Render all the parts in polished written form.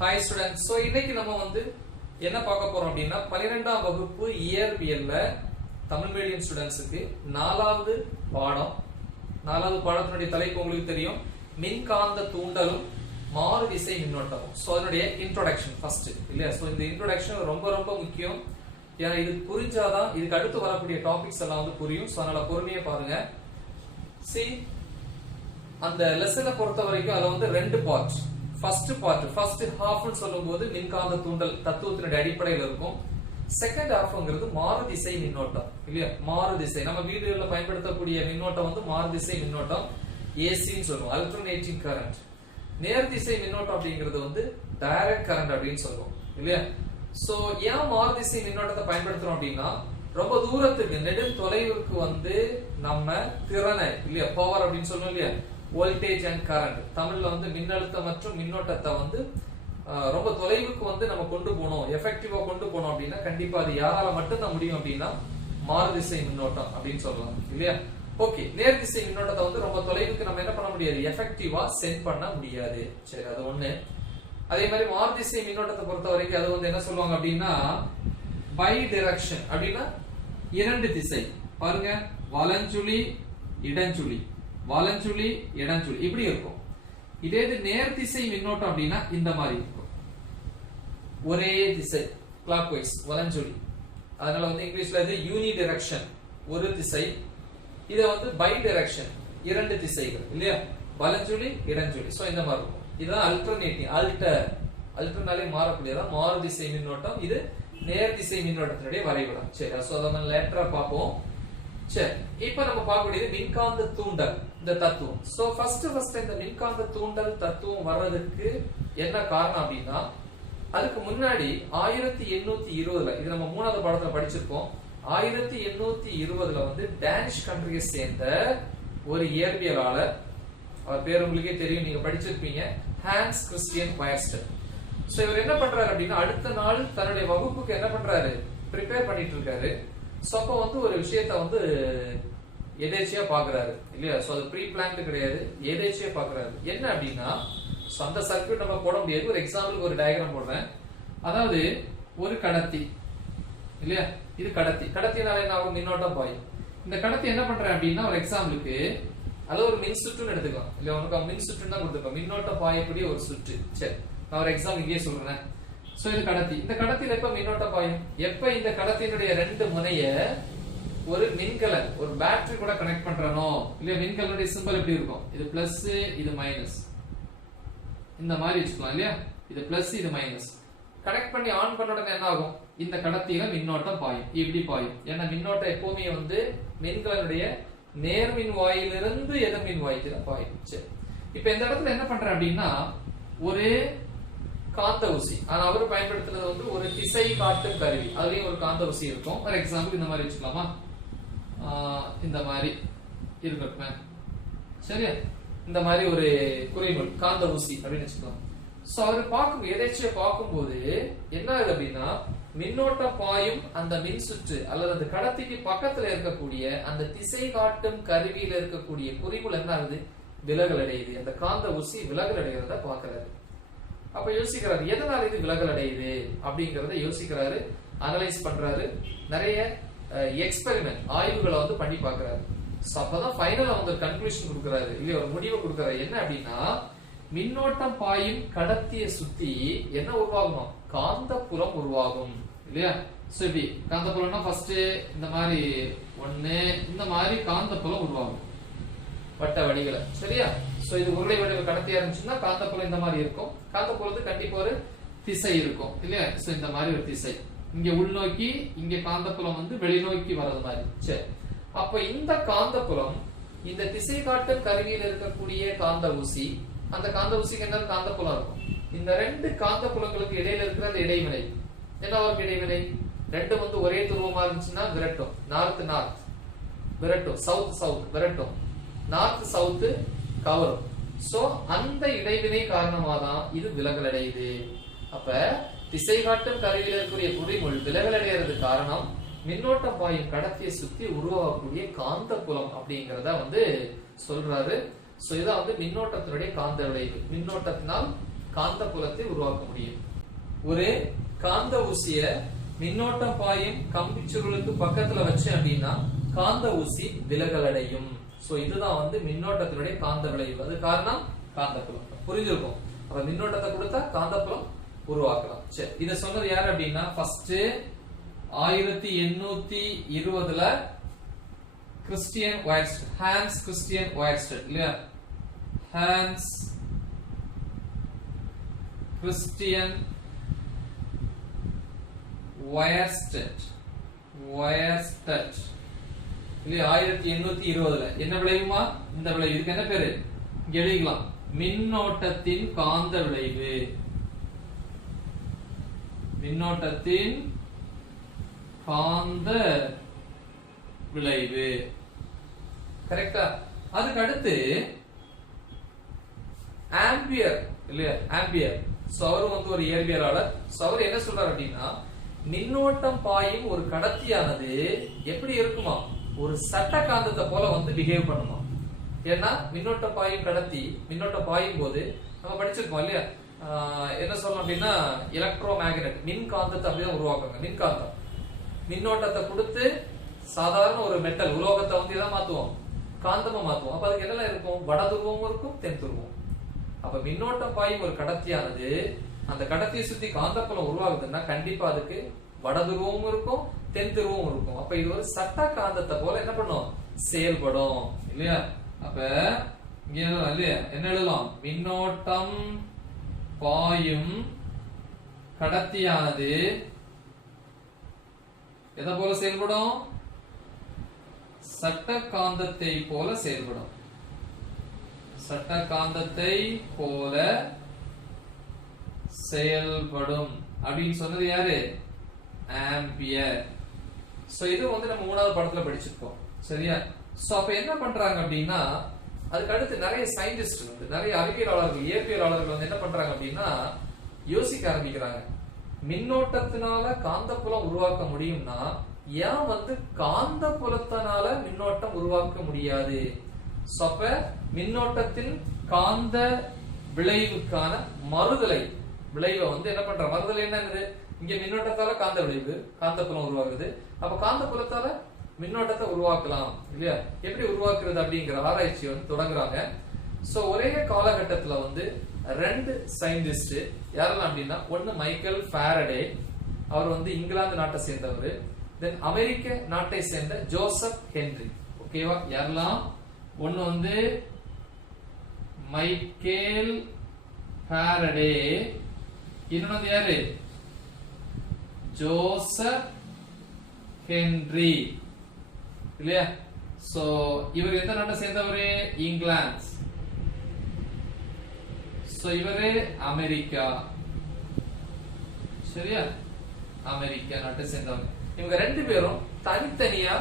Hi students. So இன்னைக்கு நம்ம என்ன பார்க்க போறோம் அப்படின்னா 12ஆம் வகுப்பு இயற்பியல்ல தமிழ் மீடியம் ஸ்டூடெண்ட்ஸுக்கு நாலாவது பாடத்தினுடைய தலைப்பு உங்களுக்கு தெரியும், மின்காந்த தூண்டலும் மாறுதிசை மின்னோட்டமும். ஸோ அதனுடைய இன்ட்ரோடக்ஷன் ஃபர்ஸ்ட் இல்லையா? ஸோ இந்த இன்ட்ரோடக்ஷன் ரொம்ப ரொம்ப முக்கியம். ஏன்னா இது புரிஞ்சாதான் இதுக்கு அடுத்து வரக்கூடிய டாபிக்ஸ் எல்லாம் புரியும். ஸோ அதனால பொறுமையை பாருங்க. அந்த லெசனை பொறுத்த வரைக்கும் அதுல ரெண்டு பார்ட். ஃபர்ஸ்ட் ஹாஃப்னு சொல்லும்போது மின்காந்த தூண்டல் தத்துவத்தினுடைய அடிப்படையில் இருக்கும். செகண்ட் ஹாஃப்ங்கிறது மாறுதிசை மின்னோட்டம் இல்லையா? மாறுதிசை நம்ம வீடுகளில் பயன்படுத்தக்கூடிய மின்னோட்டம் மாறுதிசை மின்னோட்டம், ஏசின்னு சொல்லுவோம், அல்டர்னேட்டிங் கரண்ட். நேர்திசை மின்னோட்டம் அப்படிங்கிறது டைரக்ட் கரண்ட் அப்படின்னு சொல்லுவோம் இல்லையா? சோ ஏன் மாறுதிசை மின்னோட்டத்தை பயன்படுத்துறோம் அப்படின்னா, ரொம்ப தூரத்துக்கு நெடு தொலைவுக்கு நம்ம திறனை இல்லையா, பவர் அப்படின்னு சொல்லுவோம் இல்லையா, வோல்டேஜ் அண்ட் கரண்ட். தமிழ்ல மின்னழுத்தம் மற்றும் மின்னோட்டத்தை ரொம்ப தொலைவுக்கு நம்ம கொண்டு போனோம், எஃபெக்டிவா கொண்டு போனோம் அப்படின்னா கண்டிப்பா அது யாரால மட்டும்தான் முடியும் அப்படின்னா மாறுதிசை மின்னோட்டம் அப்படின்னு சொல்லலாம் இல்லையா? ஓகே, நேர்திசை மின்னோட்டத்தை ரொம்ப தொலைவுக்கு நம்ம என்ன பண்ண முடியாது, எஃபெக்டிவா சென்ட் பண்ண முடியாது. சரி, அது ஒண்ணு. அதே மாதிரி மாறுதிசை மின்னோட்டத்தை பொறுத்த வரைக்கும் அது என்ன சொல்லுவாங்க அப்படின்னா பை டைரக்ஷன் அப்படின்னா இரண்டு திசை. பாருங்க, வலஞ்சுழி இடஞ்சுழி, வலஞ்சுழி இடஞ்சுழி இப்படி இருக்கும். இதே இது நேர்திசை மின்னோட்டம் அப்படின்னா இந்த மாதிரி இருக்கும், ஒரே திசை கிளாக் வைஸ் வலஞ்சுழி. அதனால இங்கிலீஷ்ல இது யூனி டைரக்ஷன் ஒரு திசை, இத பை டைரக்ஷன் இரண்டு திசைகள் இல்லையா, வலஞ்சுழி இடஞ்சுழி. சோ இந்த மாதிரி இருக்கும். இதுதான் அல்டர்னேட்டிங், அல்டர்னாலே மாறக்கூடியதா மாறுதிசை மின்னோட்டம். இது நேர்திசை மின்னோட்டத்தினுடைய வரைபடம். சரி, சோ அத நம்ம லேட்டரா பார்ப்போம். சரி, இப்ப நம்ம பார்க்கக்கூடியது மின்காந்த தூண்டல் இந்த தத்துவம். சோ ஃபர்ஸ்ட் இந்த மின்காந்த தூண்டல் தத்துவம் வர்றதுக்கு என்ன காரணம் அப்படின்னா, அதுக்கு முன்னாடி 1820 இது நம்ம மூணாவது பாடத்துல படிச்சிருக்கோம். 1820 டேனிஷ் கண்ட்ரியை சேர்ந்த ஒரு இயற்பியலாளர், அவர் பேர் உங்களுக்கே தெரியும், நீங்க படிச்சிருப்பீங்க, ஹான்ஸ் கிறிஸ்டியன் வயர்ஸ்டர். சோ இவர் என்ன பண்றாரு அப்படின்னா, அடுத்த நாள் தன்னுடைய வகுப்புக்கு என்ன பண்றாரு, ப்ரிப்பேர் பண்ணிட்டு இருக்காரு. சோ அப்ப ஒரு விஷயத்த எதேச்சியா பாக்குறாரு இல்லையா? சோ அது ப்ரீ பிளான்ட் கிடையாது, எதேச்சியா பாக்குறாரு. என்ன அப்படின்னா, அந்த சர்க்யூட் நம்ம போட முடியாது. ஒரு எக்ஸாம்பிளுக்கு ஒரு டயக்ராம் போடுறேன். அதாவது ஒரு கடத்தி இல்லையா, இது கடத்தினால என்ன ஆகும், மின்னோட்டம் பாயும். இந்த கடத்தி என்ன பண்றேன் அப்படின்னா, ஒரு எக்ஸாம்பிளுக்கு அது ஒரு மின் சுற்றுன்னு எடுத்துக்கலாம் இல்ல, உனக்கு மின் சுற்றுன்னு தான் கொடுத்துருக்கோம், மின்னோட்டம் பாயக்கூடிய ஒரு சுற்று. சரி, நான் ஒரு எக்ஸாம்பிள் இங்கே சொல்றேன். சோ இது கடத்தி. இந்த கடத்தில எப்ப மின்னோட்டம் பாயும், எப்ப இந்த கடத்தினுடைய ரெண்டு முனைய ஒரு மின்கலன், ஒரு பேட்டரி கூட கனெக்ட் பண்றனோ இல்ல, மின்கலனுடைய சிம்பல் எப்படி இருக்கும், இது பிளஸ் இது மைனஸ், இந்த மாதிரி வச்சுக்கலாம் இல்லையா, இது பிளஸ் இது மைனஸ். கனெக்ட் பண்ணி ஆன் பண்ண உடனே என்ன ஆகும், இந்த கடத்தியில மின்னோட்டம் பாயும், இப்படி பாயும். ஏன்னா மின்னோட்டம் எப்பவுமே மின்கலனுடைய நேர்மின் வாயிலிருந்து எதிர்மின் வாய்க்கு பாயும். சரி, இப்ப இந்த இடத்துல என்ன பண்றேன் அப்படின்னா, ஒரு காந்த ஊசி, ஆனா அவரு பயன்படுத்துறது ஒரு திசை காட்டும் கருவி, அதுலயும் ஒரு காந்த ஊசி இருக்கும். ஃபார் எக்ஸாம்பிள் இந்த மாதிரி வச்சுக்கலாமா, இந்த மாதிரி இருக்கட்டும். சரியா, இந்த மாதிரி ஒரு குறைநூல் காந்த ஊசி அப்படின்னு வச்சுக்கலாம். சோ அவரு எதாச்சும் பார்க்கும்போது என்ன ஆகுது அப்படின்னா, மின்னோட்டம் பாயும் அந்த மின் சுற்று அல்லது அந்த கடத்திக்கு பக்கத்துல இருக்கக்கூடிய அந்த திசை காட்டும் கருவியில இருக்கக்கூடிய குறிமுள் என்ன ஆகுது, விலகல் அடையுது. அந்த காந்த ஊசி விலகல் அடைகிறத பாக்குறாரு. அப்ப யோசிக்கிறாரு, எதனால இது விலகல் அடையுது அப்படிங்கறத யோசிக்கிறாரு, அனலைஸ் பண்றாரு, நிறைய எக்ஸ்பெரிமெண்ட் ஆய்வுகளை பண்ணி பாக்குறாரு. அப்பதான் ஃபைனலா கன்க்ளூஷன் கொடுக்கறாரு இல்லையா, ஒரு முடிவை கொடுக்கறாரு. என்ன அப்படின்னா, மின்னோட்டம் பாயும் கடத்திய சுத்தி என்ன உருவாகணும், காந்தப்புலம் உருவாகும் இல்லையா. சோ இப்படி காந்தப்புலம்னா ஃபர்ஸ்ட் இந்த மாதிரி ஒண்ணு, இந்த மாதிரி காந்தப்புலம் உருவாகும் வட்ட வடிகள. சரியா, சோ இது உருளை வடிவ கடத்தியா இருந்துச்சுன்னா காந்தப்புலம் இந்த மாதிரி இருக்கும். காந்தப்புலத்துக்கு கண்டிப்பா ஒரு திசை இருக்கும் இல்லையா. சோ இந்த மாதிரி ஒரு திசை, இங்க உள்நோக்கி, இங்க காந்தப்புலம் வெளிநோக்கி வர்றது மாதிரி. சரி, அப்ப இந்த காந்தப்புலம் இந்த திசை காட்டும் கருவியில் இருக்கக்கூடிய காந்த ஊசி, அந்த காந்த ஊசிக்கு என்ன காந்தப்புலம் இருக்கும். இந்த ரெண்டு காந்தப்புலங்களுக்கு இடையில இருக்கிற அந்த இடைவினை என்ன ஒரு இடைவினை, ரெண்டு ஒரே துருவமா இருந்துச்சுன்னா விரட்டும், நார்த் நார்த் விரட்டும், சவுத் சவுத் விரட்டும், நார்த் சவுத் கவரும். சோ அந்த இடைவினை காரணமா தான் இது விலகல் அடையுது. அப்ப திசை காட்டும் கருவியில் இருக்கக்கூடிய குறிமுள் விலகல் அடைகிறது காரணம் மின்னோட்டம் பாயும் கடத்தியை சுத்தி உருவாகக்கூடிய காந்த புலம் அப்படிங்கறத சொல்றாரு. சோ இதான் மின்னோட்டத்தினுடைய காந்த விளைவு. மின்னோட்டத்தினால் காந்த புலத்தை உருவாக்க முடியும். ஒரு காந்த ஊசிய மின்னோட்டம் பாயும் கம்பி சுருளுக்கு பக்கத்துல வச்சு அப்படின்னா காந்த ஊசி விலகல் அடையும். சோ இதுதான் வந்து மின்னோட்டத்தினுடைய காந்த விளைவு. அது காரணம் காந்தப்புலம். புரிஞ்சிருக்கும். அப்ப மின்னோட்டத்தை கொடுத்தா காந்தப்புலம் உருவாக்கலாம். சரி, இத சொன்னது யாரு அப்படின்னா ஃபர்ஸ்ட் 1820ல கிறிஸ்டியன் வயர்ஸ்டட், ஹான்ஸ் கிறிஸ்டியன் வயர்ஸ்டட் இல்லையா? ஹான்ஸ் கிறிஸ்டியன் வயர்ஸ்டட் இல்லையா? 1820ல என்ன விளைவுமா? இந்த விளைவு. இதுக்கு என்ன பேரு? இங்க எழுதிக்கலாம், மின்னோட்டத்தின் காந்த விளைவு. மின்னோட்டத்தின் காந்த விளைவு. கரெக்டா? அதுக்கு அடுத்து ஆம்பியர் இல்லையா? ஆம்பியர். சோ அவர் வந்து ஒரு இயற்பியலாளர். சோ அவர் என்ன சொல்றாரு அப்படின்னா, மின்னோட்டம் பாயும் ஒரு கடத்தியானது எப்படி இருக்குமா? ஒரு சட்ட காந்தத்தை போல வந்து பிஹேவ் பண்ணுமா. ஏன்னா மின்னோட்டம் பாயும் கடத்தி, மின்னோட்டம் பாயும் போது நம்ம படிச்சிருக்கோம் இல்லையா? என்ன சொல்லணும் அப்படின்னா எலக்ட்ரோ மேக்னெட், மின் காந்தத்தை அப்படிதான் உருவாக்குங்க. மின்காந்தம் மின்னோட்டத்தை கொடுத்து சாதாரண ஒரு மெட்டல் உலோகத்தை வந்து இதான் மாத்துவோம், காந்தமா மாத்துவோம். அப்ப அதுக்கு என்னெல்லாம் இருக்கும்? வட துருவமும் இருக்கும், தென் துருவம். அப்ப மின்னோட்டம் பாயும் ஒரு கடத்தியானது அந்த கடத்தியை சுத்தி காந்தப்புலம் உருவாகுதுன்னா கண்டிப்பா அதுக்கு வட துருவமும் இருக்கும், தென் துருவமும் இருக்கும். அப்ப இது ஒரு சட்ட காந்தத்தை போல என்ன பண்ணும்? செயல்படும் இல்லையா? அப்ப இங்க இல்லையா என்ன எழுதலாம்? மின்னோட்டம் பாயும் கடத்தியானது எதை போல செயல்படும்? சட்ட காந்தத்தை போல செயல்படும். சட்ட காந்தத்தை போல செயல்படும் அப்படின்னு சொன்னது யாரு? ஆம்பியர். சோ இது வந்து நம்ம மூணாவது படத்துல படிச்சிருக்கோம். சரியா? சோ அப்ப என்ன பண்றாங்க அப்படின்னா, அதுக்கு அடுத்து நிறைய சயின்டிஸ்ட் வந்து, நிறைய அறிவியலாளர்கள், இயற்பியலாளர்கள் வந்து என்ன பண்றாங்க அப்படின்னா யோசிக்க ஆரம்பிக்கிறாங்க. மின்னோட்டத்தினால காந்தப்புலம் உருவாக்க முடியும்னா ஏன் வந்து காந்த புலத்தினால மின்னோட்டம் உருவாக்க முடியாது? சோ அப்ப மின்னோட்டத்தின் காந்த விளைவுக்கான மறுதலை விளைவை வந்து என்ன பண்ற? மறுதலை என்னது? இங்க மின்னோட்டத்தால காந்த விளைவு, காந்தப்புலம் உருவாகுது. அப்ப காந்த புலத்தால மின்னோட்டத்தை உருவாக்கலாம் இல்லையா? எப்படி உருவாக்குறது அப்படிங்கிற ஆராய்ச்சி வந்து தொடங்குறாங்க. சோ ஒரே காலகட்டத்துல வந்து ரெண்டு சயின்டிஸ்ட் யாரெல்லாம் அப்படின்னா, ஒன்னு மைக்கேல் ஃபாரடே, அவர் வந்து இங்கிலாந்து நாட்டை சேர்ந்தவர். தென் அமெரிக்க நாட்டை சேர்ந்த ஜோசப் ஹென்றி. ஓகேவா? யாரெல்லாம்? ஒன்னு வந்து மைக்கேல் ஃபாரடே, இன்னொன்னு யாரு? ஜோசப் ஹென்றி இல்லையா? சோ இவர் எந்த நாட்டை சேர்ந்தவரு? இங்கிலாந்து. சோ இவரு அமெரிக்கா. சரியா? அமெரிக்கா நாட்டை சேர்ந்தவங்க. இவங்க ரெண்டு பேரும் தனித்தனியா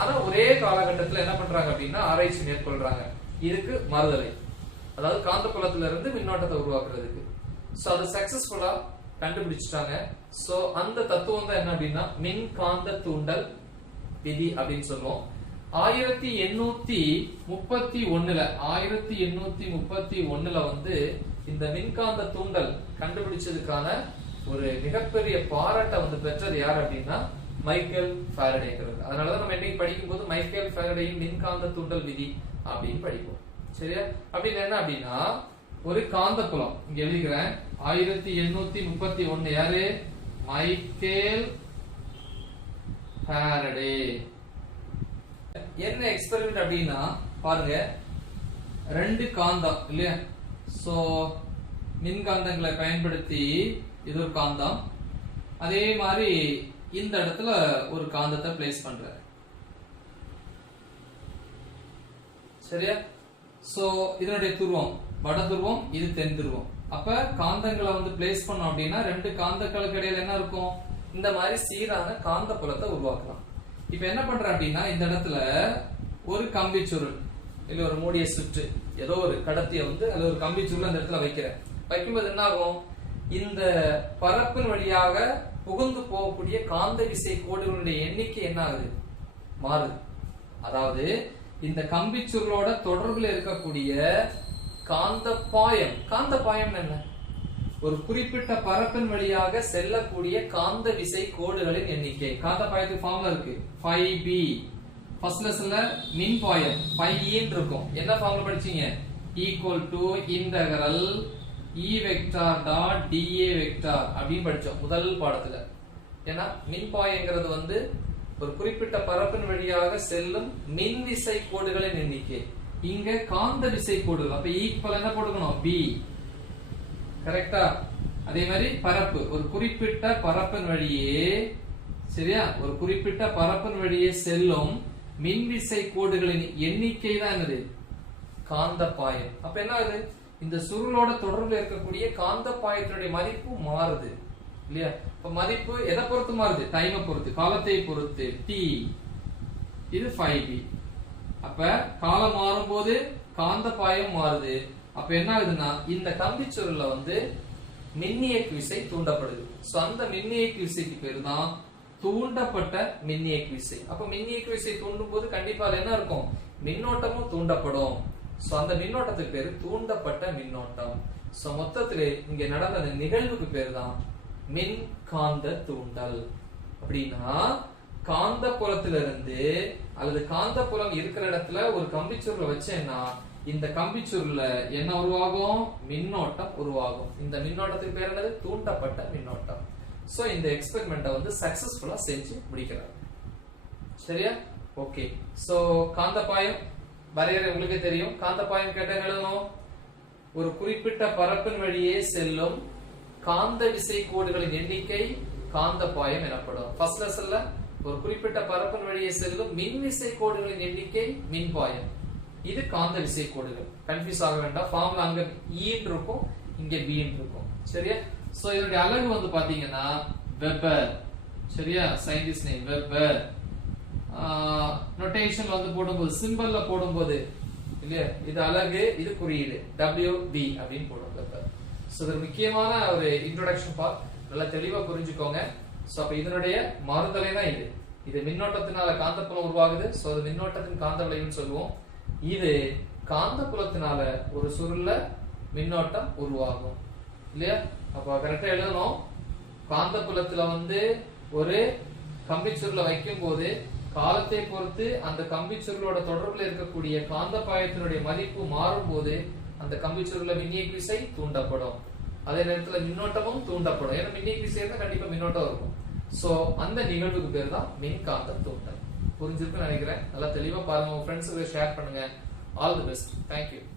ஆனா ஒரே காலகட்டத்தில் என்ன பண்றாங்க அப்படின்னா ஆராய்ச்சி மேற்கொள்றாங்க. இதுக்கு மறுதலை, அதாவது காந்தப்புலத்துல இருந்து மின்னோட்டத்தை உருவாக்குறதுக்கு. சோ அது சக்சஸ்ஃபுல்லா கண்டுபிடிச்சிட்டாங்க. சோ அந்த தத்துவம் தான் என்ன அப்படின்னா மின் காந்த தூண்டல் விதி அப்படின்னு சொல்லுவோம். 1831ல வந்து இந்த மின்காந்த தூண்டல் கண்டுபிடிச்சதுக்கான ஒரு மிகப்பெரிய பாராட்டை வந்து பெற்றது யார் அப்படின்னா மைக்கேல் ஃபாரடேங்கிறது. அதனாலதான் நம்ம இன்னைக்கு படிக்கும் போது மைக்கேல் ஃபாரடேயின் மின்காந்த தூண்டல் விதி அப்படின்னு படிப்போம். சரியா? அப்படின்னு என்ன அப்படின்னா ஒரு காந்த புலம் இங்க எழுதிக்கிறேன். 1831 யாரு? Michael Faraday. என்ன எக்ஸ்பெரிமெண்ட் அப்படின்னா பாருங்க, ரெண்டு காந்தம் இல்லையா? சோ மின்காந்தங்களை பயன்படுத்தி இது ஒரு காந்தம், அதே மாதிரி இந்த இடத்துல ஒரு காந்தத்தை பிளேஸ் பண்ற. சரியா? சோ இதனுடைய துருவம் வட துருவம், இது தென் துருவம். அப்ப காந்தங்களை வந்து பிளேஸ் பண்ணோம் அப்படின்னா ரெண்டு காந்தங்களுக்கு இடையில என்ன இருக்கும்? இந்த மாதிரி சீரான காந்த புலத்தை உருவாக்கலாம். இப்ப என்ன பண்ற அப்படின்னா இந்த இடத்துல ஒரு கம்பி சுருள் இல்ல ஒரு மூடிய சுற்று ஏதோ ஒரு கடத்திய வந்து அது ஒரு கம்பி சுருள் அந்த இடத்துல வைக்கிறேன். வைக்கும்போது என்ன ஆகும்? இந்த பரப்பின் வழியாக புகுந்து போகக்கூடிய காந்த விசை கோடுகளுடைய எண்ணிக்கை என்ன ஆகுது? மாறுது. அதாவது இந்த கம்பி சுருளோட தொடர்புல இருக்கக்கூடிய காந்த பாயம் என்ன? ஒரு குறிப்பிட்ட பரப்பின் வழியாக செல்லக்கூடிய காந்த விசை கோடுகளின் எண்ணிக்கை. காந்த பாயத்துக்கு ஃபார்முலா இருக்கு 5b. ஃபர்ஸ்ட் லெசன்ல மின் பாயம் 5e இருக்கும். என்ன ஃபார்முலா படிச்சீங்க? Equal to integral E vector dot dA vector அப்படின்னு படிச்சோம் முதல் பாடத்துல. ஏன்னா மின் பாயங்கிறது வந்து ஒரு குறிப்பிட்ட பரப்பின் வழியாக செல்லும் மின் விசை கோடுகளின் எண்ணிக்கை. இங்க காந்த விசை கோடுகள். அப்ப ஈக்குவல் என்ன போட்டுக்கணும்? b. கரெக்டா? அதே மாதிரி பரப்பு ஒரு குறிப்பிட்ட பரப்பின் வழியே, சரியா, ஒரு குறிப்பிட்ட பரப்பின் வழியே செல்லும் மின்விசை கோடுகளின் எண்ணிக்கை தான் என்னது? காந்த பாயம். அப்ப என்ன ஆகுது? இந்த சுருளோட தொடர்புல இருக்கக்கூடிய காந்த பாயத்தினுடைய மதிப்பு மாறுது இல்லையா? இப்ப மதிப்பு எதை பொறுத்து மாறுது? டைமை பொறுத்து, காலத்தை பொறுத்து. t இது 5b. அப்ப காலம் மாறும்போது காந்த பாயம் மாறுது. அப்ப என்ன ஆகுதுன்னா இந்த கம்பி சுருள்ல வந்து மின்னியக்கு விசை தூண்டப்படுது. சோ அந்த மின்னியக்கு விசைக்கு பேரு தான் தூண்டப்பட்ட மின்னியக்கு விசை. அப்ப மின்னியக்கு விசை தூண்டும் போது கண்டிப்பா என்ன இருக்கும்? மின்னோட்டமும் தூண்டப்படும். சோ அந்த மின்னோட்டத்துக்கு பேரு தூண்டப்பட்ட மின்னோட்டம். சோ மொத்தத்திலே இங்க நடந்த அந்த நிகழ்வுக்கு பேரு தான் மின் காந்த தூண்டல். அப்படின்னா காந்த புலத்திலிருந்து அல்லது காந்த புலம் இருக்கிற இடத்துல ஒரு கம்பிச்சுருளை வச்சேன்னா இந்த கம்பிச்சுருள்ல என்ன உருவாகும்? மின்னோட்டம் உருவாகும். இந்த மின்னோட்டத்துக்கு பேர் என்னது? தூண்டப்பட்ட மின்னோட்டம். சோ இந்த எக்ஸ்பெரிமெண்ட்டை வந்து சக்சஸ்ஃபுல்லா செஞ்சு முடிக்கிறார். சரியா? ஓகே. சோ காந்தப்பாயம் வரையறை உங்களுக்கு தெரியும். காந்தப்பாயம் கேட்ட எழுதணும். ஒரு குறிப்பிட்ட பரப்பின் வழியே செல்லும் காந்த விசை கோடுகளின் எண்ணிக்கை காந்தப்பாயம் எனப்படும். ஃபர்ஸ்ட் லெசன்ல ஒரு குறிப்பிட்ட பரப்பின் வழியே செல்லும் மின் விசை கோடுகளின் எண்ணிக்கை மின்பாயம். இது காந்த விசை கோடுகள். கன்ஃபியூஸ் ஆக வேண்டாம். ஃபார்முலா அங்க E இருக்கும், இங்க B இருக்கும். சரியா? சோ இதோட அலகு வந்து பாத்தீங்கன்னா வெபர். சரியா? Scientist name weber. நோட்டேஷன் வந்து போடும்போது சிம்பல்ல போடும்போது இல்லையா, இது அலகு, இது குறியீடு WB அப்படின்னு போடும் வெபர். சோ இது முக்கியமான ஒரு இன்ட்ரோடக்ஷன் பார்ட். நல்லா தெளிவா புரிஞ்சுக்கோங்க. சோ அப்ப இதனுடைய மாறுதலை தான் இது. இது மின்னோட்டத்தினால காந்தப்புலம் உருவாகுது. சோ அது மின்னோட்டத்தின் காந்த விளைவுன்னு சொல்லுவோம். இது காந்த புலத்தினால ஒரு சுருள்ல மின்னோட்டம் உருவாகும் இல்லையா? அப்ப கரெக்டா எழுதணும். காந்த புலத்துல வந்து ஒரு கம்பி சுருளை வைக்கும் போது காலத்தை பொறுத்து அந்த கம்பி சுருளோட தொடர்புல இருக்கக்கூடிய காந்த பாயத்தினுடைய மதிப்பு மாறும் போது அந்த கம்பி சுருள்ல மின்னியக்கு விசை தூண்டப்படும். அதே நேரத்துல மின்னோட்டமும் தூண்டப்படும். ஏன்னா மின்னியக்கு விசை இருந்தா கண்டிப்பா மின்னோட்டம் இருக்கும். சோ அந்த நிகழ்வுக்கு பேர் தான் மின்காந்த தூண்டல். புரிஞ்சிருக்குன்னு நினைக்கிறேன். நல்லா தெளிவா பாருங்க. உங்க ஃப்ரெண்ட்ஸுக்கு ஷேர் பண்ணுங்க. All the best. தேங்க்யூ.